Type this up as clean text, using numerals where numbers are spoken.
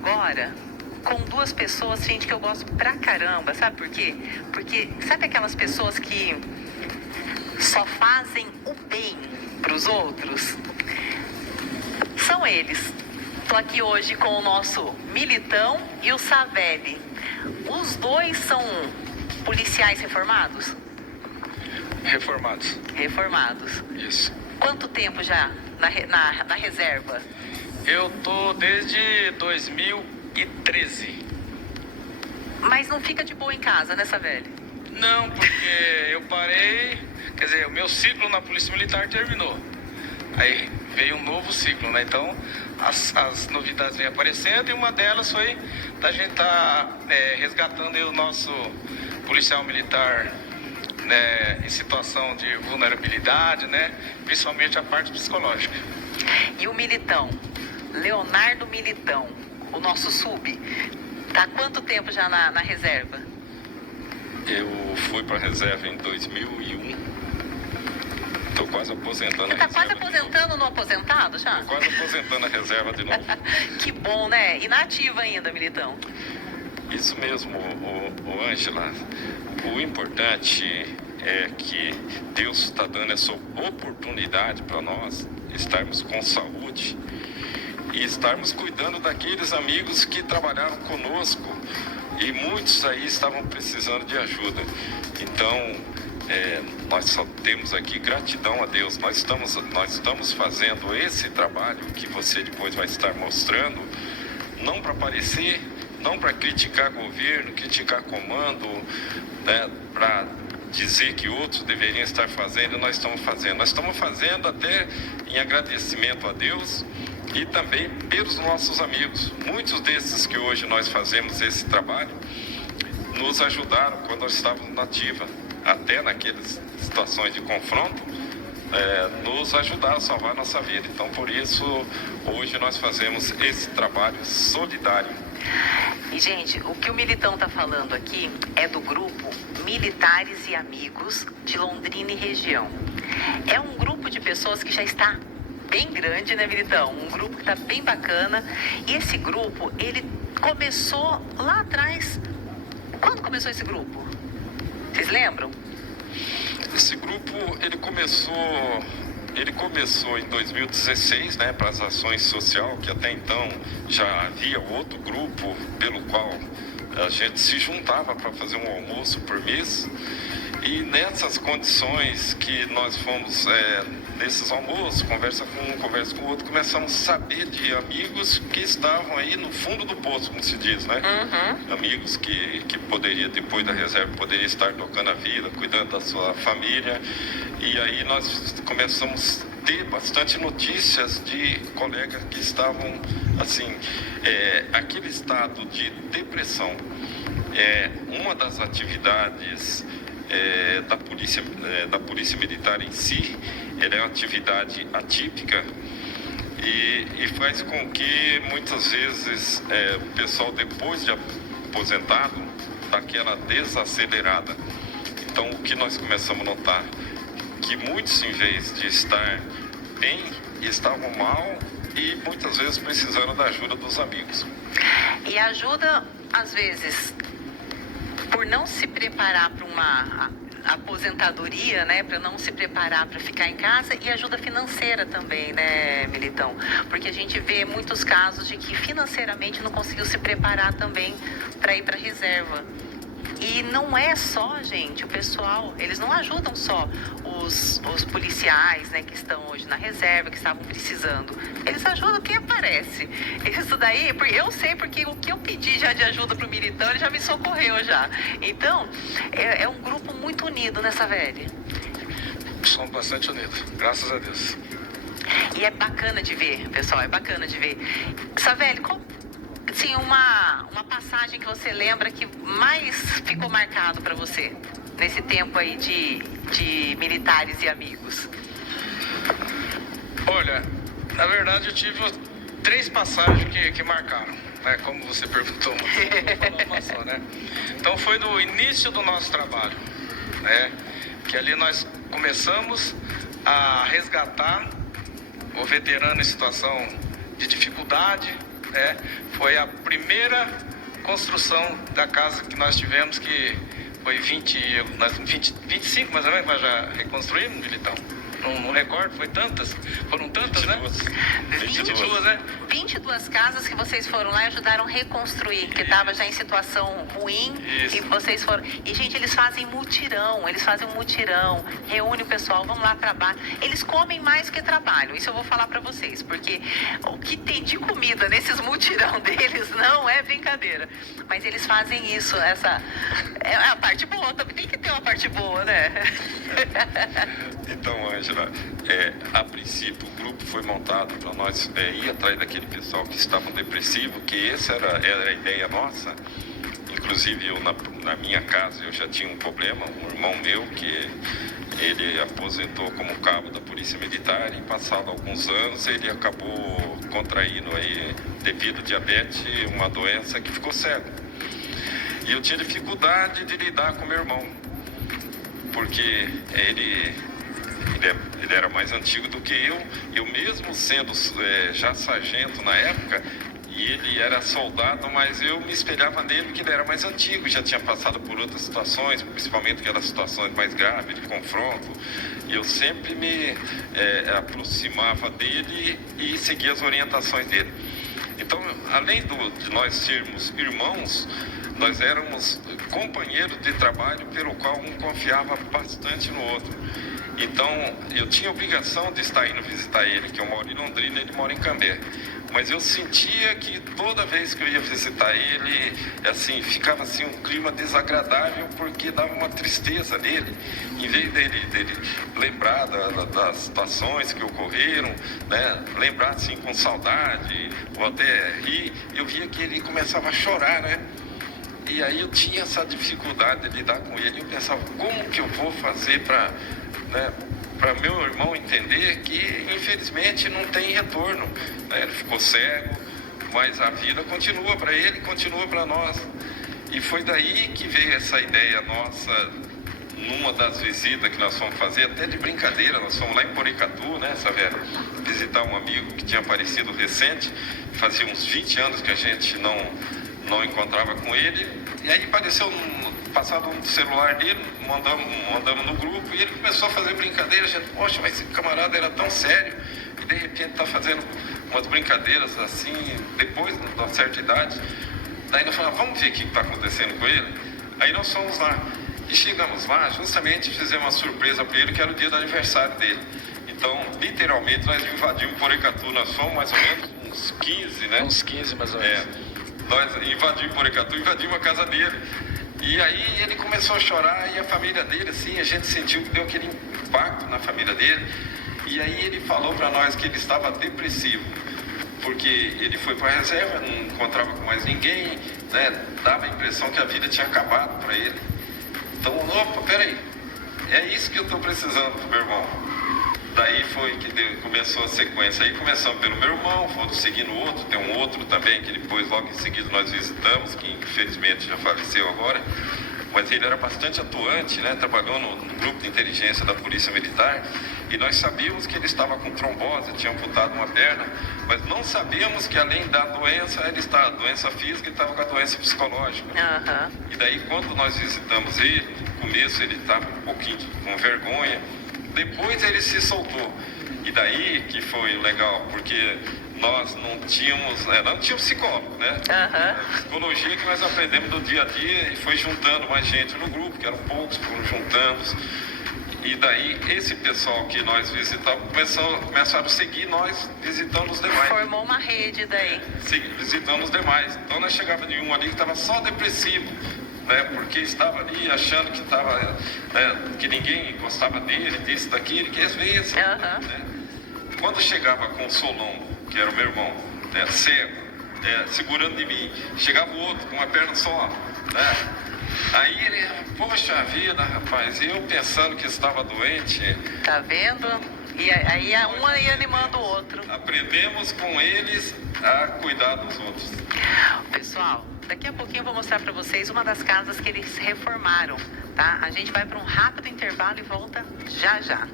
agora com duas pessoas, gente, que eu gosto pra caramba. Sabe por quê? Porque sabe aquelas pessoas que só fazem o bem pros outros? São eles. Tô aqui hoje com o nosso Militão e o Savelli. Os dois são policiais reformados? Reformados. Reformados. Isso. Quanto tempo já na reserva? Eu tô desde 2013. Mas não fica de boa em casa, né, Savelli? Não, porque eu parei, quer dizer, o meu ciclo na Polícia Militar terminou. Aí veio um novo ciclo, né? Então as novidades vêm aparecendo e uma delas foi da gente estar resgatando aí o nosso policial militar, né, em situação de vulnerabilidade, né? Principalmente a parte psicológica. E o Militão, Leonardo Militão, o nosso sub, tá há quanto tempo já na reserva? Eu fui para a reserva em 2001. Estou quase aposentando Você a tá reserva. quase aposentando no aposentado já? Estou quase aposentando a reserva de novo. Que bom, né? E na ativa ainda, Militão. Isso mesmo, o Ângela. O importante é que Deus está dando essa oportunidade para nós estarmos com saúde e estarmos cuidando daqueles amigos que trabalharam conosco e muitos aí estavam precisando de ajuda. Então, nós só temos aqui gratidão a Deus. Nós estamos fazendo esse trabalho que você depois vai estar mostrando, não para aparecer, não para criticar governo, criticar comando, né, para dizer que outros deveriam estar fazendo, nós estamos fazendo. Nós estamos fazendo até em agradecimento a Deus e também pelos nossos amigos. Muitos desses que hoje nós fazemos esse trabalho nos ajudaram quando nós estávamos na ativa, até naquelas situações de confronto, nos ajudaram a salvar a nossa vida. Então, por isso, hoje nós fazemos esse trabalho solidário. E, gente, o que o Militão tá falando aqui é do grupo Militares e Amigos de Londrina e região. É um grupo de pessoas que já está bem grande, né, Militão? Um grupo que tá bem bacana. E esse grupo, ele começou lá atrás. Quando começou esse grupo? Vocês lembram? Esse grupo, ele começou em 2016, né, para as ações sociais, que até então já havia outro grupo pelo qual a gente se juntava para fazer um almoço por mês. E nessas condições que nós fomos, nesses almoços, conversa com um, conversa com o outro, começamos a saber de amigos que estavam aí no fundo do poço, como se diz, né? Uhum. Amigos que poderia, depois da reserva, poderia estar tocando a vida, cuidando da sua família. E aí nós começamos a ter bastante notícias de colegas que estavam, assim, aquele estado de depressão. Uma das atividades da polícia militar em si, ela é uma atividade atípica e faz com que muitas vezes o pessoal, depois de aposentado, dá aquela desacelerada. Então, o que nós começamos a notar, que muitos, em vez de estar bem, estavam mal e muitas vezes precisando da ajuda dos amigos. E ajuda, às vezes, por não se preparar para uma aposentadoria, né, para não se preparar para ficar em casa, e ajuda financeira também, né, Militão? Porque a gente vê muitos casos de que financeiramente não conseguiu se preparar também para ir para reserva. E não é só, gente, o pessoal, eles não ajudam só os policiais, né, que estão hoje na reserva, que estavam precisando. Eles ajudam quem aparece. Isso daí, eu sei porque o que eu pedi já de ajuda pro Militão, ele já me socorreu já. Então, é um grupo muito unido nessa velha. Somos bastante unidos, graças a Deus. E é bacana de ver, pessoal, é bacana de ver. Savelli, qual, assim, uma passagem que você lembra que mais ficou marcado para você nesse tempo aí de militares e amigos? Olha, na verdade eu tive 3 passagens que marcaram, né? Como você perguntou, mas eu vou falar uma só, né? Então foi no início do nosso trabalho, né? Que ali nós começamos a resgatar o veterano em situação de dificuldade, Foi a primeira construção da casa que nós tivemos, que foi 25 mais ou menos, que nós já reconstruímos, Militão. Não recordo, foram tantas, 22. né? 22, né? 22 casas que vocês foram lá e ajudaram a reconstruir, que estava já em situação ruim. Isso. E vocês foram. E, gente, eles fazem um mutirão, reúne o pessoal, vão lá, trabalham. Eles comem mais que trabalham, isso eu vou falar pra vocês, porque o que tem de comida nesses mutirão deles não é brincadeira. Mas eles fazem isso, essa é a parte boa, também tem que ter uma parte boa, né? Então, Ângela, a princípio o grupo foi montado para nós ir atrás daquele pessoal que estava depressivo, que essa era a ideia nossa. Inclusive, eu na minha casa eu já tinha um problema, um irmão meu que ele aposentou como cabo da Polícia Militar e passado alguns anos ele acabou contraindo aí, devido a diabetes, uma doença que ficou cego. E eu tinha dificuldade de lidar com meu irmão, porque ele era mais antigo do que eu mesmo sendo já sargento na época, e ele era soldado, mas eu me espelhava nele porque ele era mais antigo, já tinha passado por outras situações, principalmente aquelas situações mais graves de confronto, e eu sempre me aproximava dele e seguia as orientações dele. Então, além de nós sermos irmãos, nós éramos companheiros de trabalho pelo qual um confiava bastante no outro. Então, eu tinha obrigação de estar indo visitar ele, que eu moro em Londrina, ele mora em Cambé. Mas eu sentia que toda vez que eu ia visitar ele, assim, ficava assim um clima desagradável, porque dava uma tristeza nele. Em vez dele lembrar das situações que ocorreram, né, lembrar assim com saudade, ou até rir, eu via que ele começava a chorar, né? E aí eu tinha essa dificuldade de lidar com ele. Eu pensava, como que eu vou fazer para meu irmão entender que, infelizmente, não tem retorno, né? Ele ficou cego, mas a vida continua para ele, continua para nós. E foi daí que veio essa ideia nossa, numa das visitas que nós fomos fazer, até de brincadeira, nós fomos lá em Porecatu, né, Saverio, visitar um amigo que tinha aparecido recente, fazia uns 20 anos que a gente não encontrava com ele, e aí apareceu passado um celular dele, mandamos no grupo, e ele começou a fazer brincadeira. A gente, poxa, mas esse camarada era tão sério, e de repente está fazendo umas brincadeiras assim, depois de uma certa idade. Daí nós falamos, vamos ver o que está acontecendo com ele. Aí nós fomos lá, e chegamos lá, justamente fizemos uma surpresa para ele, que era o dia do aniversário dele. Então, literalmente, nós invadimos Porecatu, nós fomos mais ou menos uns 15, né? Uns 15 mais ou menos. Nós invadimos Porecatu, invadimos a casa dele. E aí ele começou a chorar, e a família dele, assim, a gente sentiu que deu aquele impacto na família dele. E aí ele falou para nós que ele estava depressivo, porque ele foi para a reserva, não encontrava com mais ninguém, né? Dava a impressão que a vida tinha acabado para ele. Então, opa, peraí, é isso que eu estou precisando pro meu irmão. Daí foi que começou a sequência. Aí começamos pelo meu irmão, fomos seguindo outro, tem um outro também que depois logo em seguida nós visitamos, que infelizmente já faleceu agora, mas ele era bastante atuante, né? Trabalhou no grupo de inteligência da Polícia Militar, e nós sabíamos que ele estava com trombose, tinha amputado uma perna, mas não sabíamos que além da doença, ele estava, a doença física, ele estava com a doença psicológica. Aham. E daí quando nós visitamos ele, no começo ele estava um pouquinho com vergonha, depois ele se soltou. E daí que foi legal, porque nós não tínhamos psicólogo, né? Aham. Psicologia que nós aprendemos do dia a dia, e foi juntando mais gente no grupo, que eram poucos, foram juntando. E daí esse pessoal que nós visitamos começaram a seguir nós visitando os demais. Formou uma rede daí. Visitando os demais. Então nós chegávamos de um ali que estava só depressivo, né, porque estava ali achando que estava, né, que ninguém gostava dele, disso, daquilo, que às vezes, né, quando chegava com o Solon, que era o meu irmão, né, cego, segurando de mim, chegava o outro com uma perna só, né, aí ele, poxa vida, rapaz, eu pensando que estava doente. Tá vendo? E aí um ia animando o outro. Aprendemos com eles a cuidar dos outros. Pessoal, daqui a pouquinho eu vou mostrar para vocês uma das casas que eles reformaram, tá? A gente vai para um rápido intervalo e volta já já.